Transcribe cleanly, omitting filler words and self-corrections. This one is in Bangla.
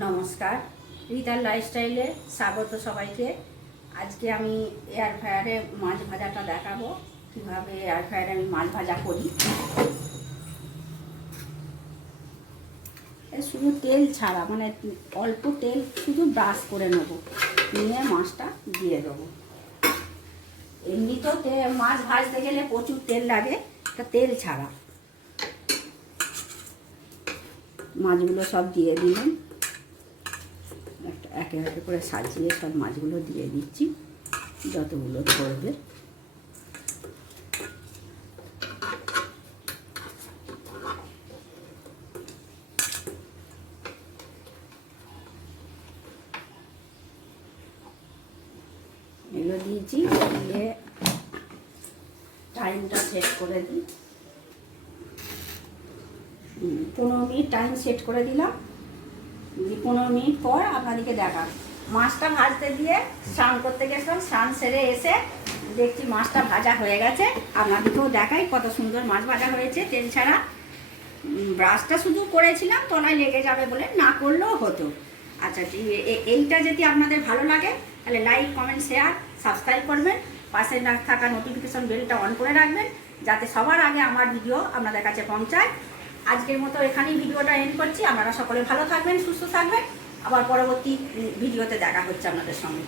নমস্কার, রিতার লাইফস্টাইলে স্বাগত সবাইকে। আজকে আমি এয়ার ফ্রায়ারে মাছ ভাজাটা দেখাবো, কীভাবে এয়ার ফ্রায়ারে আমি মাছ ভাজা করি। শুধু তেল ছাড়া, মানে অল্প তেল শুধু ব্রাশ করে নেব, নিয়ে মাছটা দিয়ে দেবো। এমনিতেও মাছ ভাজতে গেলে প্রচুর তেল লাগে, তা তেল ছাড়া মাছগুলো সব দিয়ে দিলাম। একে একে করে সাজিয়ে সব মাছগুলো দিয়ে দিচ্ছি, যতগুলো ধরবে। এগুলো দিয়েছি, দিয়ে টাইমটা সেট করে দিই। 15 মিনিট টাইম সেট করে দিলাম। 15 মিনিট পর আপনাদেরকে দেখা। মাছটা ভাজতে দিয়ে স্নান করতে গেছিলাম, স্নান সেরে এসে দেখছি মাছটা ভাজা হয়ে গেছে। আপনাদেরকেও দেখাই কত সুন্দর মাছ ভাজা হয়েছে তেল ছাড়া। ব্রাশটা শুধু করেছিলাম, তলায় লেগে যাবে বলে, না করলেও হতো। আচ্ছা, এইটা যদি আপনাদের ভালো লাগে তাহলে লাইক, কমেন্ট, শেয়ার, সাবস্ক্রাইব করবেন। পাশে থাকা নোটিফিকেশন বেলটা অন করে রাখবেন, যাতে সবার আগে আমার ভিডিও আপনাদের কাছে পৌঁছায়। আজকের মতো এখানেই ভিডিওটা এন্ড করছি। আপনারা সকলে ভালো থাকবেন, সুস্থ থাকবেন। আবার পরবর্তী ভিডিওতে দেখা হচ্ছে আপনাদের সঙ্গে।